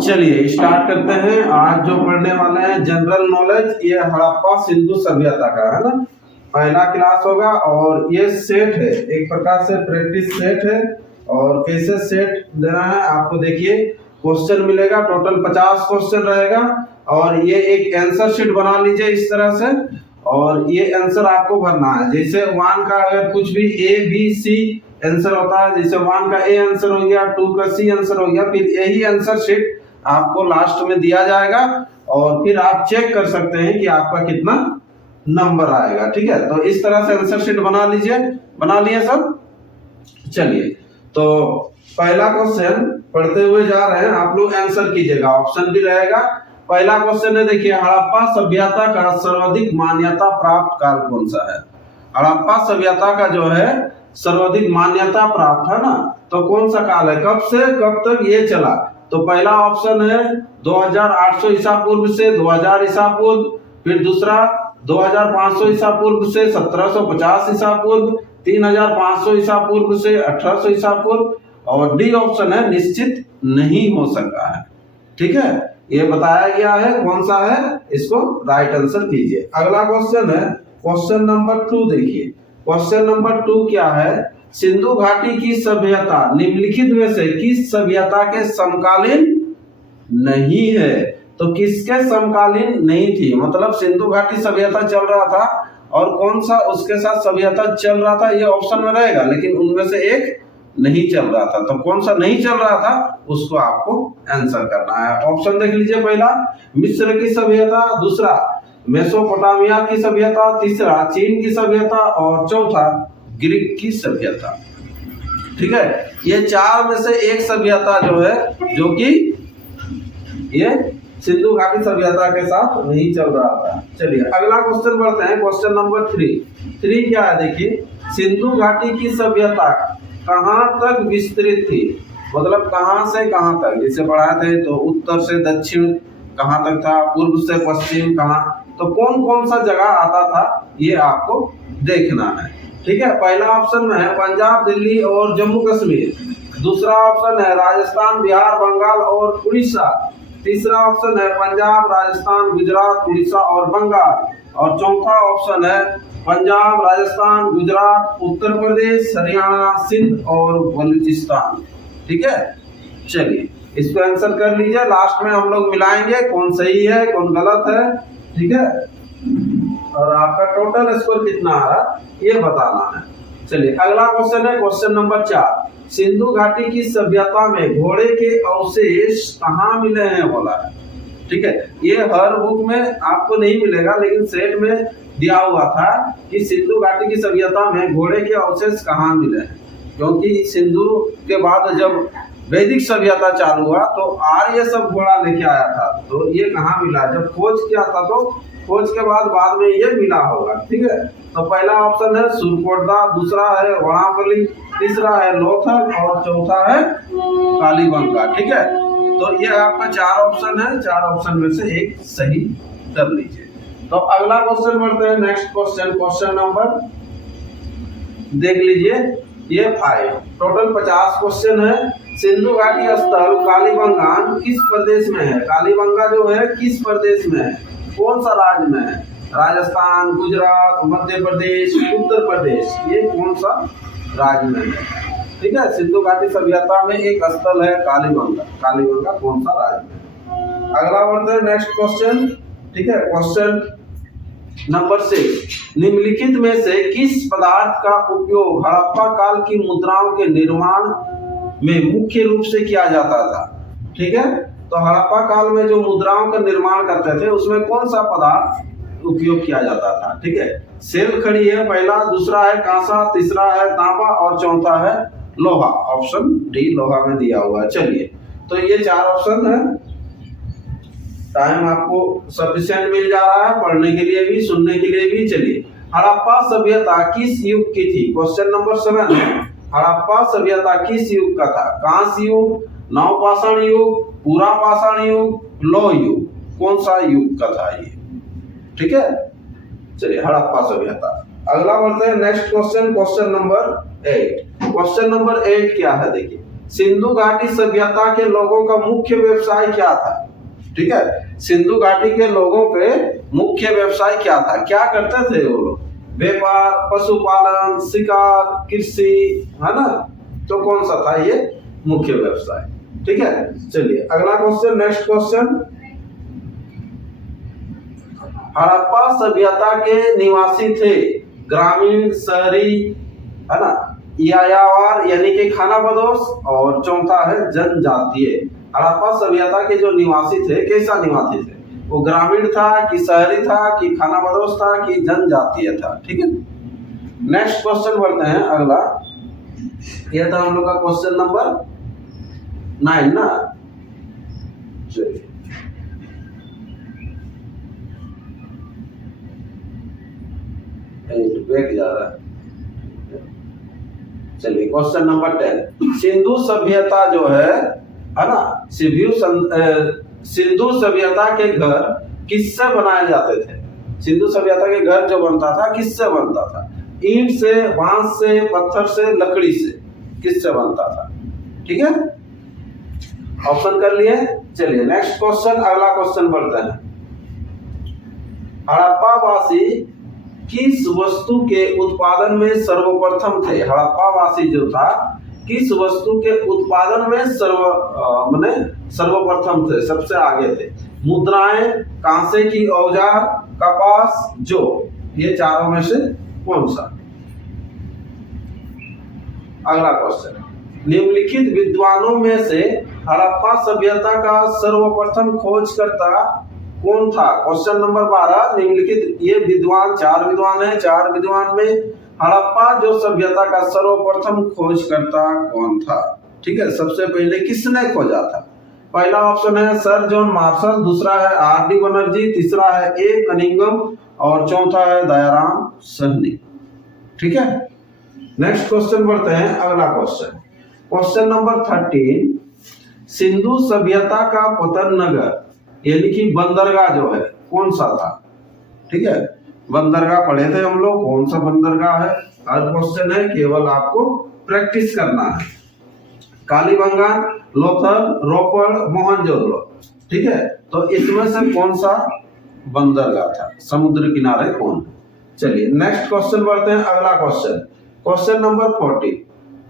चलिए स्टार्ट करते हैं। आज जो पढ़ने वाले हैं जनरल नॉलेज, ये हड़प्पा सिंधु सभ्यता का है ना, पहला क्लास होगा। और ये सेट है, एक प्रकार से प्रैक्टिस सेट है। और कैसे सेट देना है आपको देखिए, क्वेश्चन मिलेगा, टोटल 50 क्वेश्चन रहेगा। और ये एक आंसर शीट बना लीजिए इस तरह से, और ये आंसर आपको भरना है। जैसे 1 का अगर कुछ भी A B C आंसर होता है, जैसे 1 का A आंसर हो गया, 2 का C आंसर हो गया, फिर यही आंसर शीट आपको लास्ट में दिया जाएगा। और फिर आप चेक कर सकते हैं कि आपका कितना नंबर आएगा। ठीक है, तो इस तरह से आंसर शीट बना लीजिए। बना लिए सब? चलिए, तो पहला क्वेश्चन पढ़ते हुए जा रहे हैं, आप लोग आंसर कीजिएगा, ऑप्शन भी रहेगा। पहला क्वेश्चन है, देखिए, हड़प्पा सभ्यता का सर्वाधिक मान्यता प्राप्त काल कौन सा है? हड़प्पा सभ्यता का जो है सर्वाधिक मान्यता प्राप्त है ना, तो कौन सा काल है, कब से कब तक ये चला? तो पहला ऑप्शन है 2800 ईसा पूर्व से 2000 ईसा पूर्व, फिर दूसरा 2500 ईसा पूर्व से 1750 ईसा पूर्व, 3500 ईसा पूर्व से 1800 ईसा पूर्व, और डी ऑप्शन है निश्चित नहीं हो सका है। ठीक है, ये बताया गया है कौन सा है, इसको राइट आंसर कीजिए। अगला क्वेश्चन है क्वेश्चन नंबर 2। देखिए क्वेश्चन नंबर 2 क्या है, सिंधु घाटी की सभ्यता निम्नलिखित में से किस सभ्यता के समकालीन नहीं है? तो किसके समकालीन नहीं थी, मतलब सिंधु घाटी सभ्यता चल रहा था और कौन सा उसके साथ सभ्यता चल रहा था, ये ऑप्शन में रहेगा, लेकिन उनमें से एक नहीं चल रहा था। तो कौन सा नहीं चल रहा था उसको आपको आंसर करना है। ऑप्शन देख लीजिए, पहला मिस्र की सभ्यता, दूसरा मेसोपोटामिया की सभ्यता, तीसरा चीन की सभ्यता, और चौथा ग्रीक की सभ्यता। ठीक है, ये चार में से एक सभ्यता जो है, जो कि ये सिंधु घाटी सभ्यता के साथ नहीं चल रहा था। चलिए अगला क्वेश्चन बढ़ते हैं, क्वेश्चन नंबर 3 क्या है, देखिए, सिंधु घाटी की सभ्यता कहां तक विस्तृत थी, मतलब कहां से कहां तक, जैसे पढ़ाए थे तो उत्तर से दक्षिण कहां तक था, पूर्व से पश्चिम कहां, तो कौन कौन सा जगह आता था ये आपको देखना है। ठीक है, पहला ऑप्शन में है पंजाब, दिल्ली और जम्मू कश्मीर, दूसरा ऑप्शन है राजस्थान, बिहार, बंगाल और उड़ीसा, तीसरा ऑप्शन है पंजाब, राजस्थान, गुजरात, उड़ीसा और बंगाल, और चौथा ऑप्शन है पंजाब, राजस्थान, गुजरात, उत्तर प्रदेश, हरियाणा, सिंध और बलूचिस्तान। ठीक है, चलिए इसको आंसर कर लीजिए, लास्ट में हम लोग मिलाएंगे कौन सही है कौन गलत है। ठीक है, और आपका टोटल स्कोर कितना आ रहा ये बताना है। चलिए अगला क्वेश्चन है क्वेश्चन नंबर 4, सिंधु घाटी की सभ्यता में घोड़े के अवशेष कहाँ मिले हैं बोला है। ठीक है, ये हर बुक में आपको नहीं मिलेगा, लेकिन सेट में दिया हुआ था कि सिंधु घाटी की सभ्यता में घोड़े के अवशेष कहाँ मिले हैं, क्योंकि सिंधु के बाद जब वैदिक सभ्यता चालू हुआ तो आर्य सब घोड़ा लेके आया था, तो ये कहाँ मिला, जब खोज किया था तो खोज के बाद में ये मिला होगा। ठीक है, तो पहला ऑप्शन है सुरकोटदा, दूसरा है वणावली, तीसरा है लोथल और चौथा है कालीबंगा। ठीक है, तो ये आपका 4 ऑप्शन है, 4 ऑप्शन में से एक सही कर लीजिए। तो अगला क्वेश्चन बढ़ते हैं, नेक्स्ट क्वेश्चन, क्वेश्चन नंबर देख लीजिए, ये 5 टोटल 50 क्वेश्चन है। सिंधु घाटी स्थल कालीबंगा किस प्रदेश में है? कालीबंगा जो है किस प्रदेश में है, कौन सा राज्य में है? राजस्थान, गुजरात, मध्य प्रदेश, उत्तर प्रदेश, ये कौन सा राज्य में है? ठीक है, सिंधु घाटी सभ्यता में एक स्थल है कालीबंगा, कालीबंगा कौन सा राज्य में है? अगला बढ़ते हैं नेक्स्ट क्वेश्चन। ठीक है, क्वेश्चन नंबर 6, निम्नलिखित में से किस पदार्थ का उपयोग हड़प्पा काल की मुद्राओं के निर्माण में मुख्य रूप से किया जाता था? ठीक है, तो हड़प्पा काल में जो मुद्राओं का निर्माण करते थे उसमें कौन सा पदार्थ उपयोग किया जाता था? ठीक है, सेल खड़ी है पहला, दूसरा है कांसा, तीसरा है तांबा और चौथा है लोहा। ऑप्शन डी लोहा में दिया हुआ है। चलिए, तो ये 4 ऑप्शन है, टाइम आपको सफिशिएंट मिल जा रहा है पढ़ने के लिए भी सुनने के लिए भी। चलिए, हड़प्पा सभ्यता किस युग की थी? क्वेश्चन नंबर 7 है, हड़प्पा सभ्यता किस युग का था? कांस्य युग, नवपाषाण युग, पूरा पाषाण युग, लौह युग, कौन सा युग का था ये? ठीक है, चलिए हड़प्पा सभ्यता। अगला बढ़ते हैं next question, question number 8। Question number 8 क्या है, देखिए, सिंधु घाटी सभ्यता के लोगों का मुख्य व्यवसाय क्या था? ठीक है, सिंधु घाटी के लोगों के मुख्य व्यवसाय क्या था, क्या करते थे वो लोग? व्यापार, पशुपालन, शिकार, कृषि, है ना? तो कौन सा था ये मुख्य व्यवसाय? ठीक है, चलिए अगला क्वेश्चन, नेक्स्ट क्वेश्चन। हड़प्पा सभ्यता के निवासी थे ग्रामीण, शहरी, है ना, यायावर यानी कि खानाबदोश, और चौथा है जनजातीय। हड़प्पा सभ्यता के जो निवासी थे कैसा निवासी थे? वो ग्रामीण था कि शहरी था कि खानाबदोश था कि जनजातीय था? ठीक है, नेक्स्ट क्वेश्चन बढ़ते हैं अगला। यह था हम लोग का क्वेश्चन नंबर 9 ना। चलिए बैक जा रहा है। चलिए क्वेश्चन नंबर 10। सिंधु सभ्यता जो है ना, सिंधु सभ्यता के घर किससे बनाए जाते थे? सिंधु सभ्यता के घर जो बनता था किससे बनता था? ईंट से, बांस से, पत्थर से, लकड़ी से, किससे बनता था? ठीक है, ऑप्शन कर लिए। चलिए नेक्स्ट क्वेश्चन, अगला क्वेश्चन बढ़ते हैं। हड़प्पा वासी किस वस्तु के उत्पादन में सर्वप्रथम थे? हड़प्पा वासी जो था किस वस्तु के उत्पादन में सर्वप्रथम थे, सबसे आगे थे? मुद्राएं, कांसे की औजार, कपास, जौ, ये चारों में से कौन सा? अगला क्वेश्चन, निम्नलिखित विद्वानों में से हड़प्पा सभ्यता का सर्वप्रथम खोजकर्ता कौन था? Question number 12। निम्नलिखित ये विद्वान, 4 विद्वान हैं, 4 विद्वान में हड़प्पा जो सभ्यता का सर्वप्रथम खोजकर्ता कौन था? ठीक है, सबसे पहले किसने खोजा था? पहला ऑप्शन है सर जॉन मार्शल, दूसरा है आर.डी. बनर्जी, तीसरा है ए. कनिंघम, और चौथा है दयाराम साहनी। ठीक है, नेक्स्ट क्वेश्चन बढ़ते हैं अगला क्वेश्चन। Question number 13। सिंधु सभ्यता का पतन नगर यानी कि बंदरगाह जो है कौन सा था? ठीक है, बंदरगाह पढ़े थे हम लोग, कौन सा बंदरगाह है? आज क्वेश्चन है, केवल आपको प्रैक्टिस करना है। कालीबंगान, लोथल, रोपड़, मोहनजोदड़ो। ठीक है, तो इसमें से कौन सा बंदरगाह था, समुद्र किनारे कौन? चलिए नेक्स्ट क्वेश्चन बढ़ते हैं अगला क्वेश्चन। Question number 14।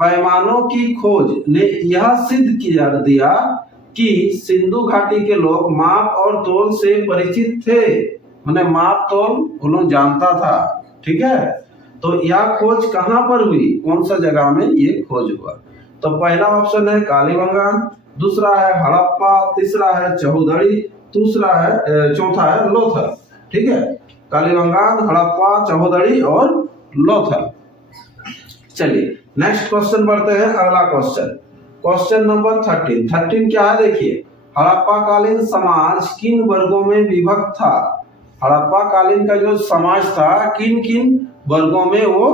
पैमानों की खोज ने यह सिद्ध कर दिया कि सिंधु घाटी के लोग माप और तोल से परिचित थे, उन्हें माप तोल उन्होंने जानता था। ठीक है, तो यह खोज कहां पर हुई, कौन सा जगह में ये खोज हुआ? तो पहला ऑप्शन है कालीबंगान, दूसरा है हड़प्पा, तीसरा है चौधरी, चौथा है लोथल। ठीक है, कालीबंगान, हड़प्पा, चौधरी और लोथल। चलिए नेक्स्ट क्वेश्चन बढ़ते हैं अगला क्वेश्चन। क्वेश्चन नंबर 13 क्या है? देखिए, हड़प्पा कालीन समाज किन वर्गों में विभक्त था? हड़प्पा कालीन का जो समाज था किन किन वर्गों में वो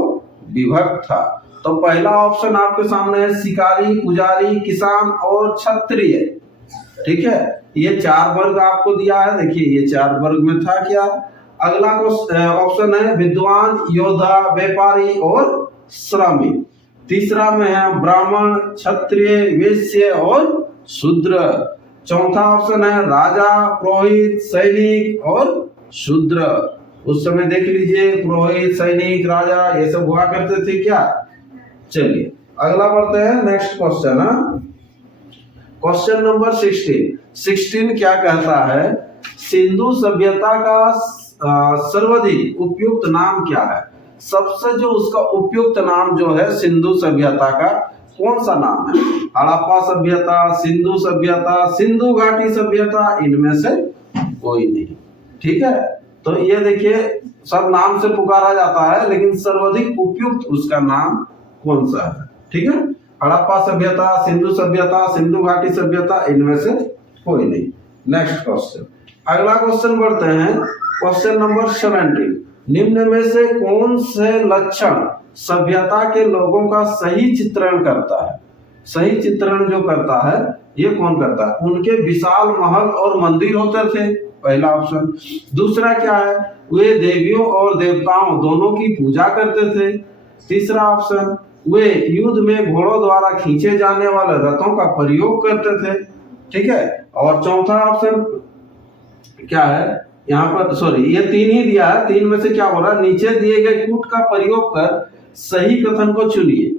विभक्त था? तो पहला ऑप्शन आपके सामने है शिकारी, पुजारी, किसान और क्षत्रिय। ठीक है, ये 4 वर्ग आपको दिया है, देखिए ये 4 वर्ग में था क्या? अगला ऑप्शन है विद्वान, योद्धा, व्यापारी और श्रमिक। तीसरा में है ब्राह्मण, क्षत्रिय, वैश्य और शूद्र। चौथा ऑप्शन है राजा, पुरोहित, सैनिक और शूद्र। उस समय देख लीजिए पुरोहित, सैनिक, राजा ये सब हुआ करते थे क्या? चलिए अगला बढ़ते हैं नेक्स्ट क्वेश्चन है क्वेश्चन नंबर 16 क्या कहता है? सिंधु सभ्यता का सर्वाधिक उपयुक्त नाम क्या है? सबसे जो उसका उपयुक्त नाम जो है सिंधु सभ्यता का कौन सा नाम है? हड़प्पा सभ्यता, सिंधु सभ्यता, सिंधु घाटी सभ्यता, इनमें से कोई नहीं। ठीक है, तो ये देखिए सब नाम से पुकारा जाता है लेकिन सर्वाधिक उपयुक्त उसका नाम कौन सा है? ठीक है, हड़प्पा सभ्यता, सिंधु सभ्यता, सिंधु घाटी सभ्यता, इनमें से कोई नहीं। नेक्स्ट क्वेश्चन, अगला क्वेश्चन बढ़ते हैं क्वेश्चन नंबर 17। निम्न में से कौन से लक्षण सभ्यता के लोगों का सही चित्रण करता है? सही चित्रण जो करता है ये कौन करता है? उनके विशाल महल और मंदिर होते थे, पहला ऑप्शन। दूसरा क्या है? वे देवियों और देवताओं दोनों की पूजा करते थे। तीसरा ऑप्शन, वे युद्ध में घोड़ों द्वारा खींचे जाने वाले रथों का प्रयोग करते थे। ठीक है, और चौथा ऑप्शन क्या है यहाँ पर, सॉरी ये 3 ही दिया है, 3 में से क्या हो रहा है, नीचे दिए गए कूट का प्रयोग कर सही कथन को चुनिए,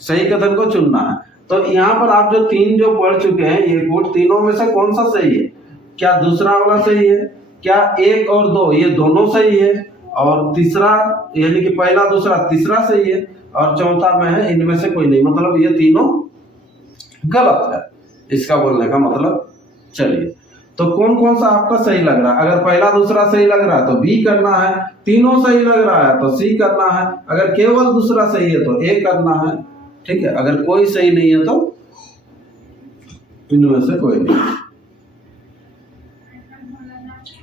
सही कथन को चुनना है। तो यहाँ पर आप जो 3 जो पढ़ चुके हैं ये कूट, तीनों में से कौन सा सही है? क्या दूसरा वाला सही है? क्या 1 और 2 ये दोनों सही है? और तीसरा यानी कि पहला दूसरा तीसरा सही है, और चौथा में है इनमें से कोई नहीं, मतलब ये तीनों गलत है, इसका बोलने का मतलब। चलिए, तो कौन कौन सा आपका सही लग रहा है? अगर पहला दूसरा सही लग रहा है तो बी करना है, तीनों सही लग रहा है तो सी करना है, अगर केवल दूसरा सही है तो ए करना है। ठीक है, अगर कोई सही नहीं है तो इनमें से कोई नहीं।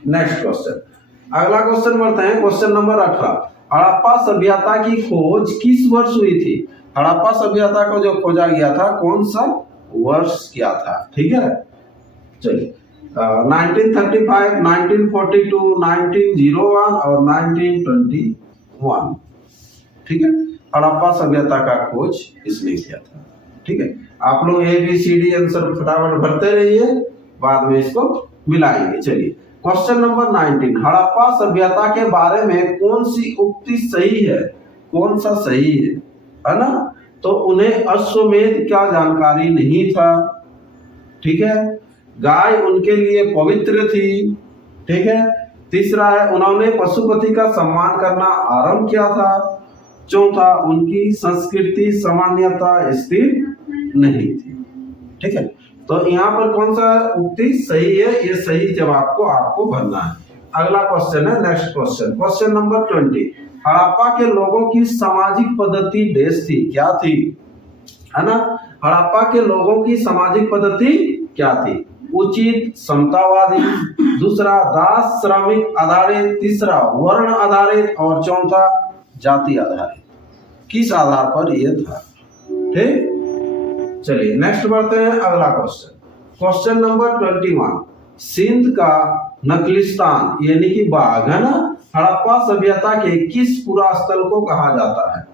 नेक्स्ट क्वेश्चन, अगला क्वेश्चन बढ़ते हैं, क्वेश्चन नंबर 18। हड़प्पा सभ्यता की खोज किस वर्ष हुई थी? हड़प्पा सभ्यता को जो खोजा गया था कौन सा वर्ष किया था? ठीक है, चलिए 1935, 1942, 1901 और 1921। ठीक है, हड़प्पा सभ्यता का खोज इसने किया था। ठीक है, आप लोग ABCD आंसर फटाफट भरते रहिए, बाद में इसको मिलाएंगे। चलिए, क्वेश्चन नंबर 19, हड़प्पा सभ्यता के बारे में कौन सी उक्ति सही है? कौन सा सही है ना? तो उन्हें अश्वमेध का जानकारी नहीं था। ठीक है, गाय उनके लिए पवित्र थी। ठीक है, तीसरा है उन्होंने पशुपति का सम्मान करना आरंभ किया था। चौथा, उनकी संस्कृति सामान्यतः स्थिर नहीं थी। ठीक है, तो यहाँ पर कौन सा उक्ति सही है? ये सही जवाब को आपको भरना है। अगला क्वेश्चन है, next question, question number 20। Harappa के लोगों की सामाजिक पद्धति देश थी, क्या थी? है ना, हड़प्पा के लोगों की सामाजिक पद्धति क्या थी? उचित समतावादी, दूसरा दास श्रमिक आधारित, तीसरा वर्ण आधारित और चौथा जाति आधारित। किस आधार पर यह था? ठीक, चलिए नेक्स्ट बढ़ते हैं, अगला क्वेश्चन, क्वेश्चन नंबर 21। सिंध का नखलिस्तान यानी कि बाग, है ना, हड़प्पा सभ्यता के किस पुरा स्थल को कहा जाता है?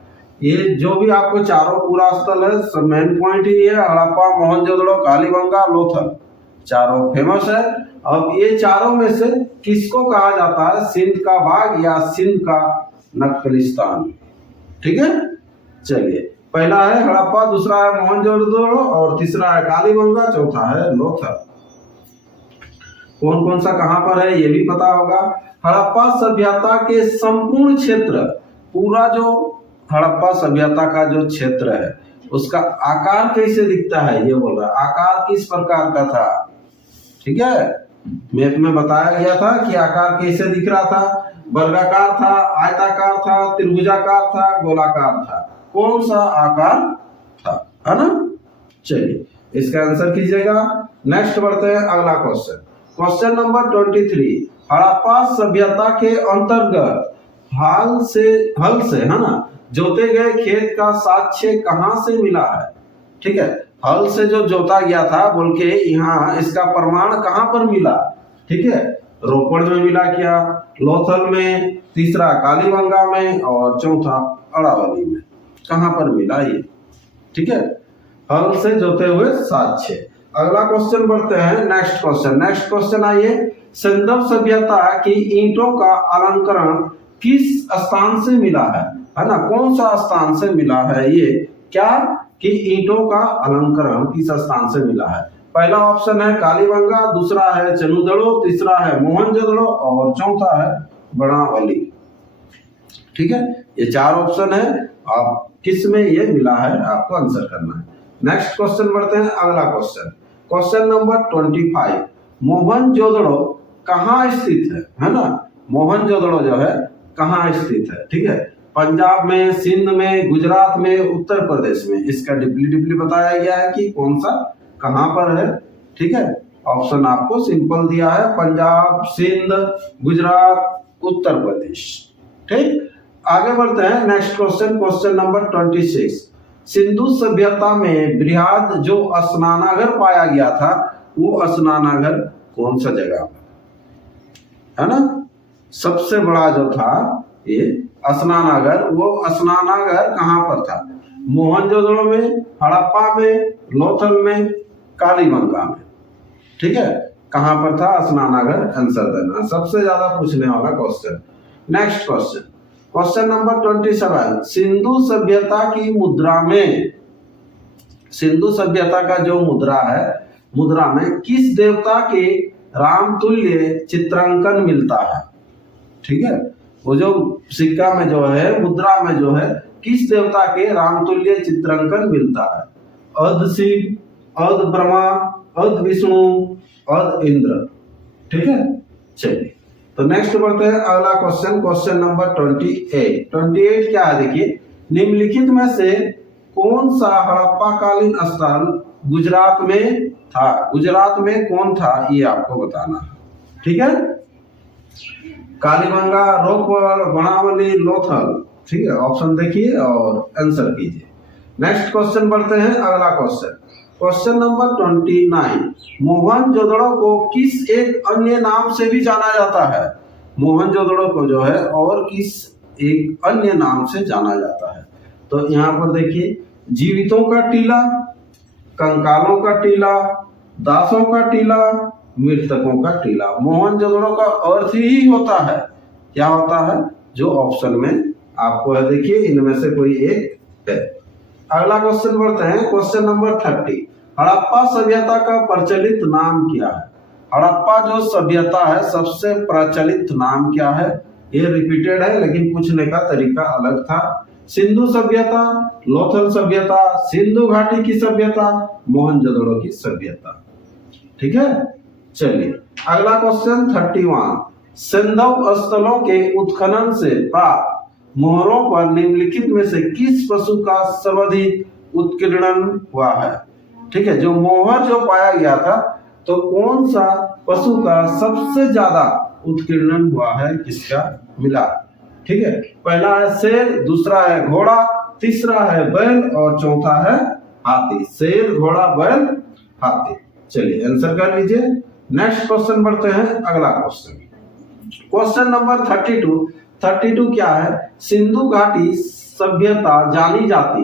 ये जो भी आपको चारों पुरा स्थल है, सब मेन पॉइंट ही है, हड़प्पा, मोहनजोदड़ो, कालीबंगा, लोथल, चारों फेमस है। अब ये चारों में से किसको कहा जाता है? सिंध का बाग या सिंध का नखलिस्तान? ठीक है, चलिए, पहला है हड़प्पा, दूसरा है मोहनजोदड़ो और तीसरा है कालीबंगा, चौथा है लोथल। कौन कौन सा कहां पर है ये भी पता होगा। हड़प्पा सभ्यता के संपूर्ण क्षेत्र, पूरा जो हड़प्पा सभ्यता का जो क्षेत्र है उसका आकार कैसे दिखता है ये बोल रहा है, आकार किस प्रकार का था? ठीक है, मैप में बताया गया था कि आकार कैसे दिख रहा था, वर्गाकार था, आयताकार था, त्रिभुजाकार था, गोलाकार था, कौन सा आकार था, है ना? चलिए, इसका आंसर कीजिएगा। नेक्स्ट बढ़ते हैं, अगला क्वेश्चन, क्वेश्चन नंबर 23। हड़प्पा सभ्यता के अंतर्गत हल से है ना जोते गए खेत का साक्ष्य कहां से मिला है? ठीक है, हल से जो जोता गया था बोल के यहाँ इसका प्रमाण कहां पर मिला? ठीक है, रोपड़ में मिला क्या, लोथल में, तीसरा कालीबंगा में और चौथा अरावली में, कहां पर मिला ये? ठीक है, हल से जोते हुए साक्ष्य। अगला क्वेश्चन बढ़ते हैं, नेक्स्ट क्वेश्चन आइए, सिंधव सभ्यता की ईंटों का अलंकरण किस स्थान से मिला है ना? कौन सा स्थान से मिला है ये? क्या कि ईंटों का अलंकरण किस स्थान से मिला है? पहला ऑप्शन है कालीबंगा, दूसरा है चनुदड़ो, तीसरा है मोहनजोदड़ो और चौथा है बनावली। ठीक है, ये 4 ऑप्शन है, आप किस में ये मिला है आपको आंसर करना है। नेक्स्ट क्वेश्चन बढ़ते हैं, अगला क्वेश्चन नंबर 25। मोहनजोदड़ो कहाँ स्थित है ना? मोहनजोदड़ो जो है कहाँ स्थित है? ठीक है, पंजाब में, सिंध में, गुजरात में, उत्तर प्रदेश में, इसका डिप्ली बताया गया है कि कौन सा कहां पर है। ठीक है, ऑप्शन आपको सिंपल दिया है, पंजाब, सिंध, गुजरात, उत्तर प्रदेश। ठीक, आगे बढ़ते हैं, नेक्स्ट क्वेश्चन नंबर 26। सिंधु सभ्यता में बृहद जो स्नानागार पाया गया था वो स्नानागार कौन सा जगह है ना? सबसे बड़ा जो था ये स्नानागार, वो स्नानागार कहाँ पर था? मोहनजोदड़ो में, हड़प्पा में, लोथल में, कालीबंगा में। ठीक है, कहां पर था स्नानागार? आंसर देना, सबसे ज्यादा पूछने वाला question. Next question, question number 27, Sindhu सभ्यता की मुद्रा में, सिंधु सभ्यता का जो मुद्रा है, मुद्रा में किस देवता के रामतुल्य चित्रांकन मिलता है? ठीक है, वो जो सिक्का में जो है, मुद्रा में जो है, किस देवता के रामतुल्य चित्रांकन मिलता है? अर्ध शिव, अर्ध ब्रह्मा, अर्ध विष्णु, अर्ध इंद्र। ठीक है, चलिए तो नेक्स्ट बढ़ते हैं अगला क्वेश्चन, क्वेश्चन नंबर 28 क्या है? देखिए, निम्नलिखित में से कौन सा हड़प्पा कालीन स्थल गुजरात में था? गुजरात में कौन था ये आपको बताना है। ठीक है, कालीबंगा, रोकवल, बनावली, लोथल। ठीक है, ऑप्शन देखिए और आंसर कीजिए। नेक्स्ट क्वेश्चन बढ़ते हैं अगला क्वेश्चन, क्वेश्चन नंबर 29, मोहनजोदड़ो को किस एक अन्य नाम से भी जाना जाता है? मोहनजोदड़ो को जो है और किस एक अन्य नाम से जाना जाता है? तो यहाँ पर देखिए, जीवितों का टीला, कंकालों का टीला, दासों का टीला, मृतकों का टीला। मोहनजोदड़ो का अर्थ ही होता है, क्या होता है? जो ऑप्शन में आपको है, देखिए इनमें से कोई एक है। अगला क्वेश्चन बढ़ते हैं, क्वेश्चन नंबर 30, हड़प्पा सभ्यता का प्रचलित नाम क्या है? हड़प्पा जो सभ्यता है, सबसे प्रचलित नाम क्या है? ये रिपीटेड है लेकिन पूछने का तरीका अलग था। सिंधु सभ्यता, लोथल सभ्यता, सिंधु घाटी की सभ्यता, मोहनजोदड़ो की सभ्यता। ठीक है, चलिए अगला क्वेश्चन 31, सिंधु स्थलों के उत्खनन से प्राप्त मोहरों पर निम्नलिखित में से किस पशु का सर्वाधिक उत्कीर्णन हुआ है? ठीक है, जो मोहर जो पाया गया था, तो कौन सा पशु का सबसे ज्यादा उत्कीर्णन हुआ है, किसका मिला? ठीक है, पहला है शेर, दूसरा है घोड़ा, तीसरा है बैल और चौथा है हाथी। शेर, घोड़ा, बैल, हाथी। चलिए आंसर कर लीजिए। नेक्स्ट क्वेश्चन बढ़ते हैं अगला क्वेश्चन, क्वेश्चन नंबर 32 क्या है? सिंधु घाटी सभ्यता जानी जाती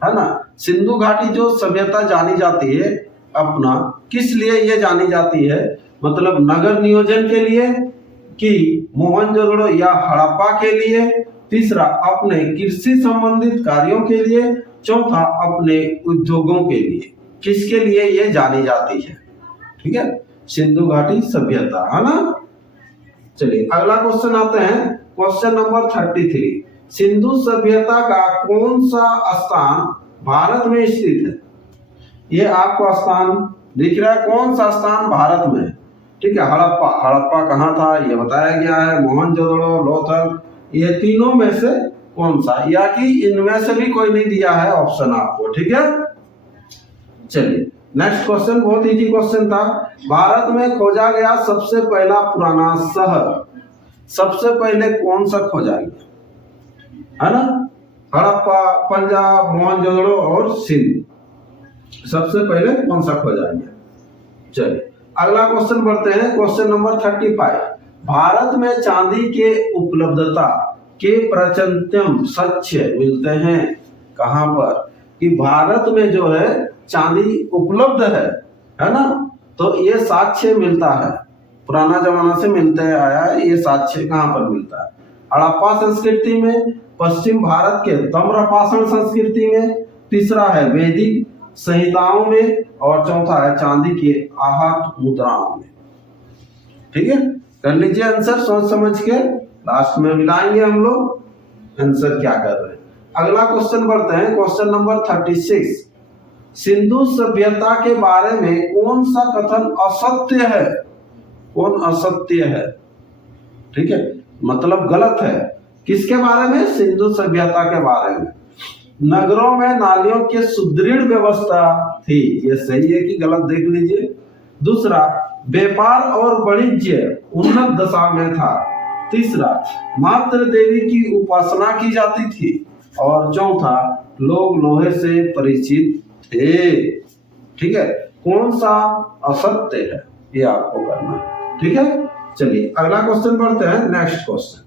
है ना? सिंधु घाटी जो सभ्यता जानी जाती है, अपना किस लिए ये जानी जाती है? मतलब नगर नियोजन के लिए, कि मोहनजोदड़ो या हड़प्पा के लिए, तीसरा अपने कृषि संबंधित कार्यों के लिए, चौथा अपने उद्योगों के लिए। किसके लिए ये जानी जाती है? ठीक है, सिंधु घाटी सभ्यता, है ना? चलिए अगला क्वेश्चन आते हैं, क्वेश्चन नंबर 33, सिंधु सभ्यता का कौन सा स्थान भारत में स्थित है? ये आपको स्थान दिख रहा है, कौन सा स्थान भारत में? ठीक है, हड़प्पा, हड़प्पा कहाँ था ये बताया गया है, मोहनजोदड़ो, लोथल, ये तीनों में से कौन सा, या कि इनमें से भी कोई नहीं दिया है ऑप्शन आपको। ठीक है, चलिए नेक्स्ट क्वेश्चन बहुत इजी क्वेश्चन था, भारत में खोजा गया सबसे पहला पुराना शहर, सबसे पहले कौन सा खोजा गया? है ना, हड़प्पा, पंजाब, मोहनजोदड़ो और सिंध, सबसे पहले कौन सा खोजा गया? चलिए अगला क्वेश्चन बढ़ते हैं, क्वेश्चन नंबर 35, भारत में चांदी के उपलब्धता के प्राचीनतम साक्ष्य मिलते हैं कहां पर? कि भारत में जो है चांदी उपलब्ध है ना? तो ये साक्ष्य मिलता है, पुराना जमाना से मिलते आया है। ये साक्ष्य कहां पर मिलता है? हड़प्पा संस्कृति में, पश्चिम भारत के ताम्रपाषाण संस्कृति में, तीसरा है वैदिक संहिताओं में और चौथा है चांदी के आहट मुद्राओं में। ठीक है, कर लीजिए आंसर सोच समझ के, लास्ट में मिलाएंगे हम लोग आंसर क्या कर रहे हैं। अगला क्वेश्चन बढ़ते हैं, क्वेश्चन नंबर 36, सिंधु सभ्यता के बारे में कौन सा कथन असत्य है? कौन असत्य है? ठीक है, मतलब गलत है। किसके बारे में? सिंधु सभ्यता के बारे में। नगरों में नालियों की सुदृढ़ व्यवस्था थी, ये सही है कि गलत देख लीजिए। दूसरा, व्यापार और वाणिज्य उन्नत दशा में था। तीसरा, मात्र देवी की उपासना की जाती थी। और चौथा, लोग लोहे से परिचित थे। ठीक है, कौन सा असत्य है ये आपको करना है। ठीक है, चलिए अगला क्वेश्चन बढ़ते हैं, नेक्स्ट क्वेश्चन,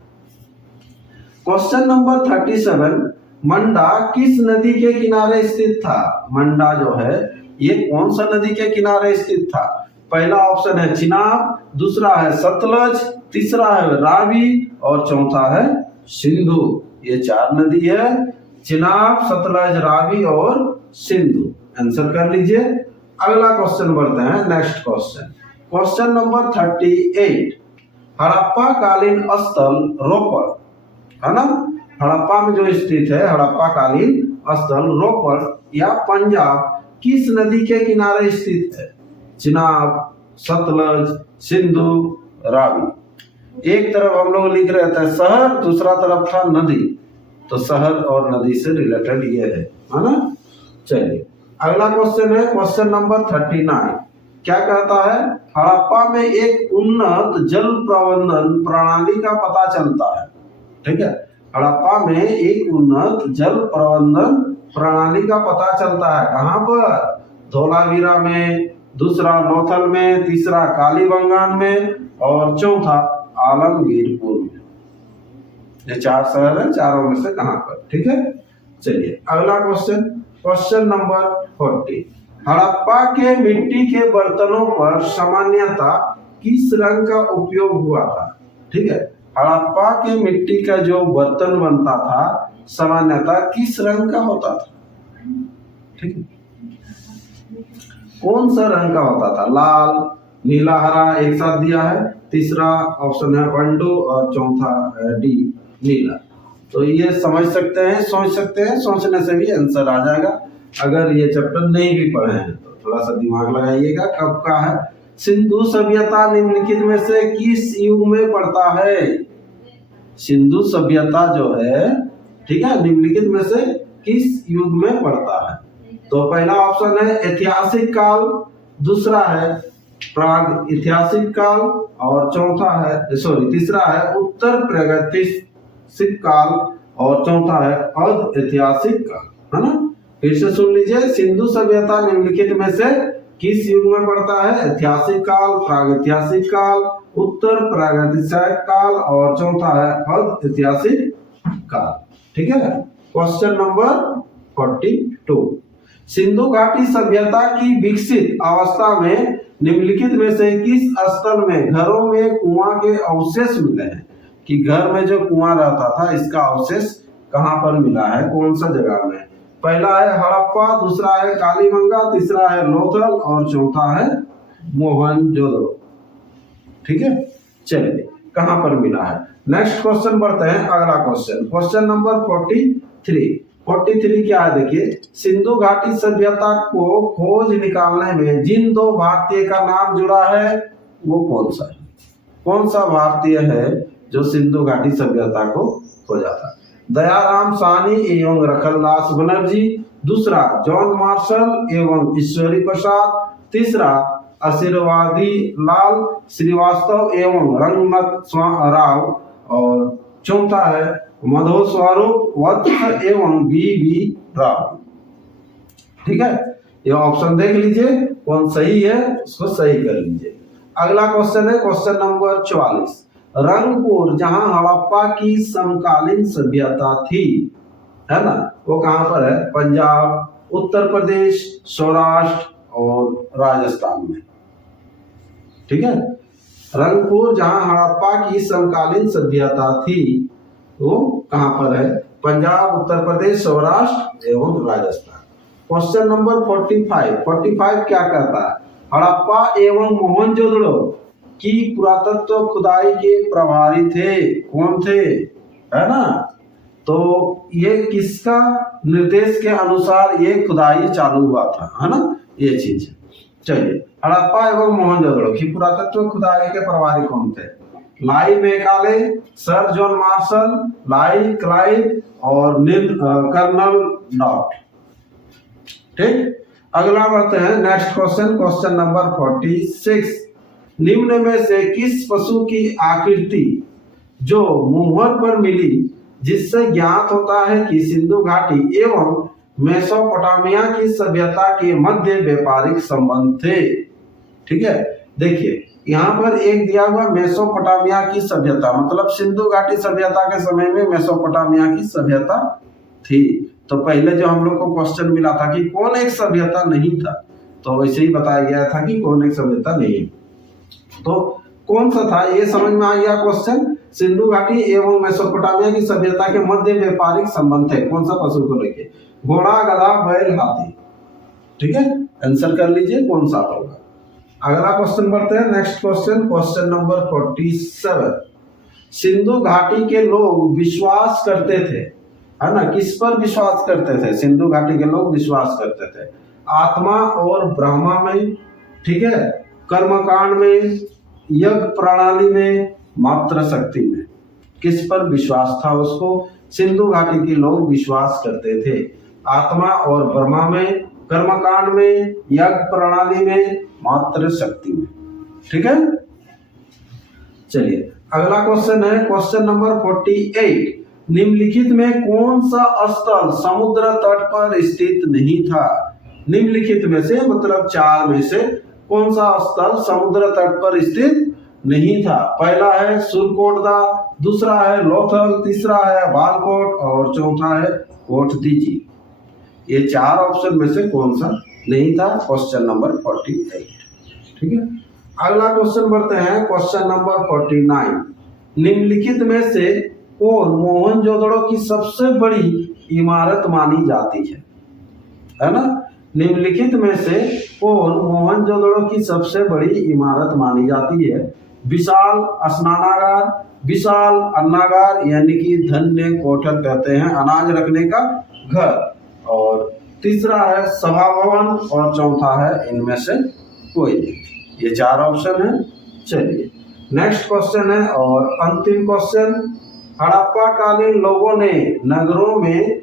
क्वेश्चन नंबर 37, मंडा किस नदी के किनारे स्थित था? मंडा जो है ये कौन सा नदी के किनारे स्थित था? पहला ऑप्शन है चिनाब, दूसरा है सतलज, तीसरा है रावी और चौथा है सिंधु। ये 4 नदी है, चिनाब, सतलज, रावी और सिंधु। आंसर कर लीजिए। अगला क्वेश्चन बढ़ते हैं, next question, question number 38, Harappa कालीन स्थल रोपड़, है ना, हड़प्पा में जो स्थित है हड़प्पा कालीन स्थल रोपड़ या पंजाब किस नदी के किनारे स्थित है? चिनाब, सतलज, सिंधु, रावी। एक तरफ हम लोग लिख रहे थे शहर, दूसरा तरफ था नदी, तो शहर और नदी से रिलेटेड ये है ना। चलिए अगला क्वेश्चन है क्वेश्चन नंबर 39, क्या कहता है? हड़प्पा में एक उन्नत जल प्रबंधन प्रणाली का पता चलता है। ठीक है, हड़प्पा में एक उन्नत जल प्रबंधन प्रणाली का पता चलता है। कहाँ पर? धोलावीरा में, दूसरा लोथल में, तीसरा कालीबंगान में और चौथा आलमगीरपुर में। ये 4 शहर है, चारों में से कहाँ पर? ठीक है, चलिए अगला क्वेश्चन, क्वेश्चन नंबर 40, हड़प्पा के मिट्टी के बर्तनों पर सामान्यतः किस रंग का उपयोग हुआ था? ठीक है, हड़प्पा के मिट्टी का जो बर्तन बनता था सामान्यतः किस रंग का होता था? ठीक है, कौन सा रंग का होता था? लाल, नीला, हरा एक साथ दिया है, तीसरा ऑप्शन है बंडू और चौथा है डी नीला। तो ये समझ सकते हैं, सोच सकते हैं, सोचने से भी आंसर आ जाएगा। अगर ये चैप्टर नहीं भी पढ़े हैं तो थोड़ा सा दिमाग लगाइएगा। कब का है? सिंधु सभ्यता निम्नलिखित में से किस युग में पड़ता है? सिंधु सभ्यता जो है, ठीक है, निम्नलिखित में से किस युग में पड़ता है? तो पहला ऑप्शन है ऐतिहासिक काल, दूसरा है प्राग ऐतिहासिक काल और चौथा है तीसरा है उत्तर प्रागैतिहासिक काल और चौथा है अर्ध ऐतिहासिक काल, है ना। फिर से सुन लीजिए, सिंधु सभ्यता निम्नलिखित में से किस युग में पड़ता है? ऐतिहासिक काल, प्रागैतिहासिक काल, उत्तर प्रागैतिहासिक काल और चौथा है अर्ध ऐतिहासिक काल। ठीक है, क्वेश्चन नंबर 42, सिंधु घाटी सभ्यता की विकसित अवस्था में निम्नलिखित में से किस स्थल में घरों में कुआं के अवशेष मिले हैं? कि घर में जो कुआं रहता था इसका अवशेष कहां पर मिला है, कौन सा जगह में? पहला है हड़प्पा, दूसरा है कालीबंगा, तीसरा है लोथल और चौथा है मोहनजोदड़ो। ठीक है, चलिए कहां पर मिला है? नेक्स्ट क्वेश्चन बढ़ते हैं, अगला क्वेश्चन, क्वेश्चन नंबर 43 क्या है? देखिए, सिंधु घाटी सभ्यता को खोज निकालने में जिन 2 भारतीय का नाम जुड़ा है वो कौन सा है? कौन सा भारतीय है जो सिंधु घाटी सभ्यता को खोजा था? दयाराम साहनी एवं रखलदास बनर्जी, दूसरा जॉन मार्शल एवं ईश्वरी प्रसाद, तीसरा आशीर्वादी लाल श्रीवास्तव एवं रंगनाथ राव और चौथा है मधोस्वरूप वत्स एवं बी राव। ठीक है, ये ऑप्शन देख लीजिए कौन सही है, उसको सही कर लीजिए। अगला क्वेश्चन है क्वेश्चन नंबर 44, रंगपुर जहां हड़प्पा की समकालीन सभ्यता थी, है ना, वो कहां पर है? पंजाब, उत्तर प्रदेश, सौराष्ट्र और राजस्थान में। ठीक है, रंगपुर जहां हड़प्पा की समकालीन सभ्यता थी वो कहां पर है? पंजाब, उत्तर प्रदेश, सौराष्ट्र एवं राजस्थान। क्वेश्चन नंबर 45 क्या कहता है? हड़प्पा एवं मोहनजोदड़ो की पुरातत्व खुदाई के प्रभारी थे, कौन थे, है ना। तो ये किसका निर्देश के अनुसार ये खुदाई चालू हुआ था, है ना, ये चीज। चलिए, हड़प्पा एवं मोहनजोदड़ो की पुरातत्व खुदाई के प्रभारी कौन थे? लाई मेकाले, सर जॉन मार्शल, लाई क्लाइव और कर्नल डॉट। ठीक, अगला बढ़ते हैं, नेक्स्ट क्वेश्चन, क्वेश्चन नंबर 46, निम्न में से किस पशु की आकृति जो मुहर पर मिली जिससे ज्ञात होता है कि सिंधु घाटी एवं मेसोपोटामिया की सभ्यता के मध्य व्यापारिक संबंध थे? ठीक है, देखिए यहाँ पर एक दिया हुआ मेसोपोटामिया की सभ्यता, मतलब सिंधु घाटी सभ्यता के समय में मेसोपोटामिया की सभ्यता थी। तो पहले जो हम लोग को क्वेश्चन मिला था कि कौन एक सभ्यता नहीं था, तो वैसे ही बताया गया था कि कौन एक सभ्यता नहीं। तो कौन सा था ये समझ में आ गया क्वेश्चन। सिंधु घाटी एवं मेसोपोटामिया की सभ्यता के मध्य व्यापारिक संबंध थे। कौन सा पशु को लेके? घोड़ा, गधा, बैल, हाथी। ठीक है, आंसर कर लीजिए कौन सा होगा। अगला क्वेश्चन बढ़ते हैं। Next question, question number 47। Sindhu घाटी के लोग विश्वास करते थे, है ना, किस पर विश्वास करते थे? सिंधु घाटी के लोग विश्वास करते थे आत्मा और ब्रह्मा में, ठीक है, कर्मकांड में, यज्ञ प्रणाली में, मात्र शक्ति में। किस पर विश्वास था उसको? सिंधु घाटी के लोग विश्वास करते थे आत्मा और ब्रह्मा में, कर्मकांड में, यज्ञ प्रणाली में, मात्र शक्ति में। ठीक है, चलिए अगला क्वेश्चन है क्वेश्चन नंबर 48। निम्नलिखित में कौन सा स्थल समुद्र तट पर स्थित नहीं था? निम्नलिखित में से मतलब 4 में से कौन सा स्थल समुद्र तट पर स्थित नहीं था? पहला है सुरकोटदा, दूसरा है लोथल, तीसरा है बालकोट और चौथा है कोटदीजी। ये 4 ऑप्शन में से कौन सा नहीं था? Question number 48। ठीक है, अगला क्वेश्चन बढ़ते हैं क्वेश्चन नंबर 49। निम्नलिखित में से कौन मोहनजोदड़ो की सबसे बड़ी इमारत मानी जाती है ना? निम्नलिखित में से कौन मोहनजोदड़ो की सबसे बड़ी इमारत मानी जाती है? विशाल स्नानागार, विशाल अन्नागार यानी कि धन्य कोठर कहते हैं, अनाज रखने का घर, और तीसरा है सभा भवन और चौथा है इनमें से कोई नहीं। ये 4 ऑप्शन है। चलिए नेक्स्ट क्वेश्चन है और अंतिम क्वेश्चन। हड़प्पा कालीन लोगों ने नगरों में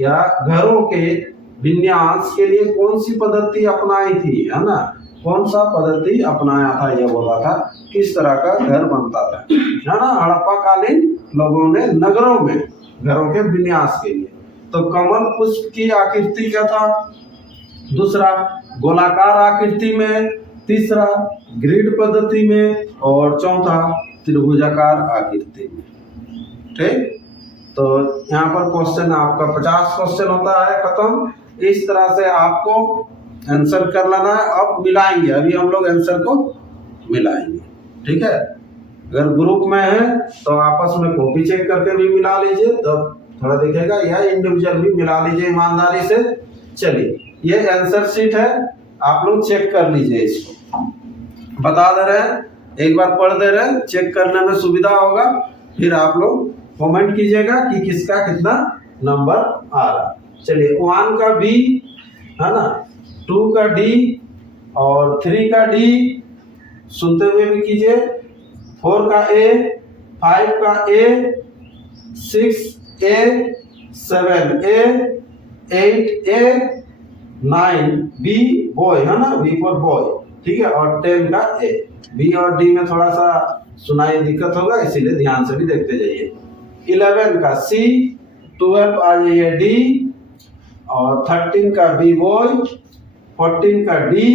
या घरों के विन्यास के लिए कौन सी पद्धति अपनाई थी, है ना? कौन सा पद्धति अपनाया था? यह बोला था किस तरह का घर बनता था, है ना? हड़प्पा कालीन लोगों ने नगरों में घरों के विन्यास के लिए तो कमल पुष्प की आकृति का था, दूसरा गोलाकार आकृति में, तीसरा ग्रिड पद्धति में और चौथा त्रिभुजाकार आकृति में। ठीक, तो यहाँ पर क्वेश्चन आपका 50 क्वेश्चन होता है खत्म। इस तरह से आपको आंसर कर लेना है। अब मिलाएंगे, अभी हम लोग आंसर को मिलाएंगे। ठीक है, अगर ग्रुप में है तो आपस में कॉपी चेक करके भी मिला लीजिए, तो थोड़ा दिखेगा, या इंडिविजुअल भी मिला लीजिए ईमानदारी से। चलिए ये आंसर शीट है, आप लोग चेक कर लीजिए। इसको बता दे रहे हैं, एक बार पढ़ दे रहे हैं, चेक करने में सुविधा होगा, फिर आप लोग कमेंट कीजिएगा कि किसका कितना नंबर आ रहा। चलिए 1 का बी, है ना, 2 का डी और 3 का डी, सुनते हुए भी कीजिए, 4 का ए, 5 का ए, 6 ए, 7 ए, 8 ए, 9 बी बॉय, है ना, बी फॉर बॉय। ठीक है, और 10 का ए। बी और डी में थोड़ा सा सुनाई दिक्कत होगा, इसीलिए ध्यान से भी देखते जाइए। 11 का सी, 12 आ जाइए डी और 13 का बी बॉय, 14 का डी,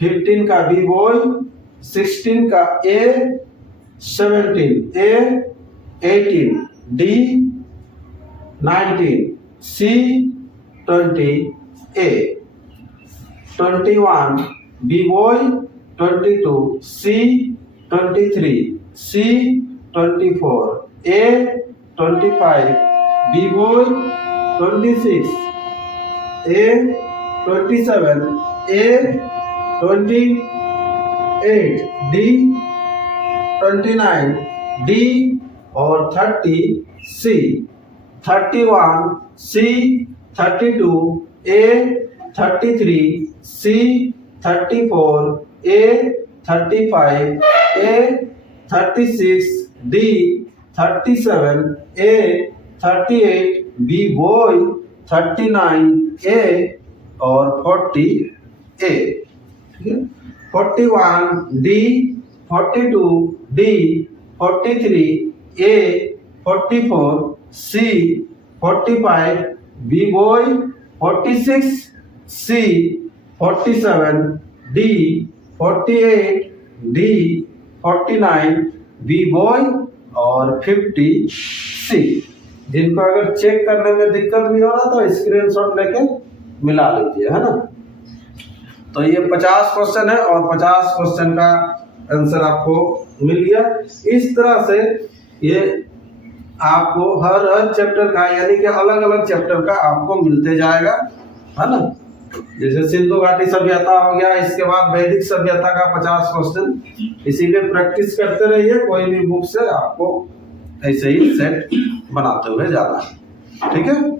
15 का बी बॉय, 16 का ए, 17 ए, 18 डी, 19 सी, 20 ए, 21 बी बॉय, 22 सी, 23 सी, 24 ए, 25 बी बॉय, 26 ए, 27 ए, 28 डी, 29 डी और 30 सी, 31 सी, 32 ए, 33 सी, 34 ए, 35 ए, 36 डी, 37 ए, 38 बी बॉय, 39 ए और 40 ए। ठीक है, 41 डी, 42 डी, 43 ए, 44 सी, 45 बी बॉय, 46 सी, 47 डी, 48, डी, 49, बी बॉय और 50 सी। जिनको अगर चेक करने में दिक्कत भी हो रहा तो स्क्रीनशॉट लेके मिला लीजिए, है ना। तो ये 50 क्वेश्चन है और 50 क्वेश्चन का आंसर आपको मिल गया। इस तरह से ये आपको हर चैप्टर का यानी कि अलग अलग चैप्टर का आपको मिलते जाएगा, है ना। जैसे सिंधु घाटी सभ्यता हो गया, इसके बाद वैदिक सभ्यता का 50 क्वेश्चन। इसीलिए प्रैक्टिस करते रहिए, कोई भी बुक से आपको ऐसे ही सेट बनाते हुए जाना है, ठीक है।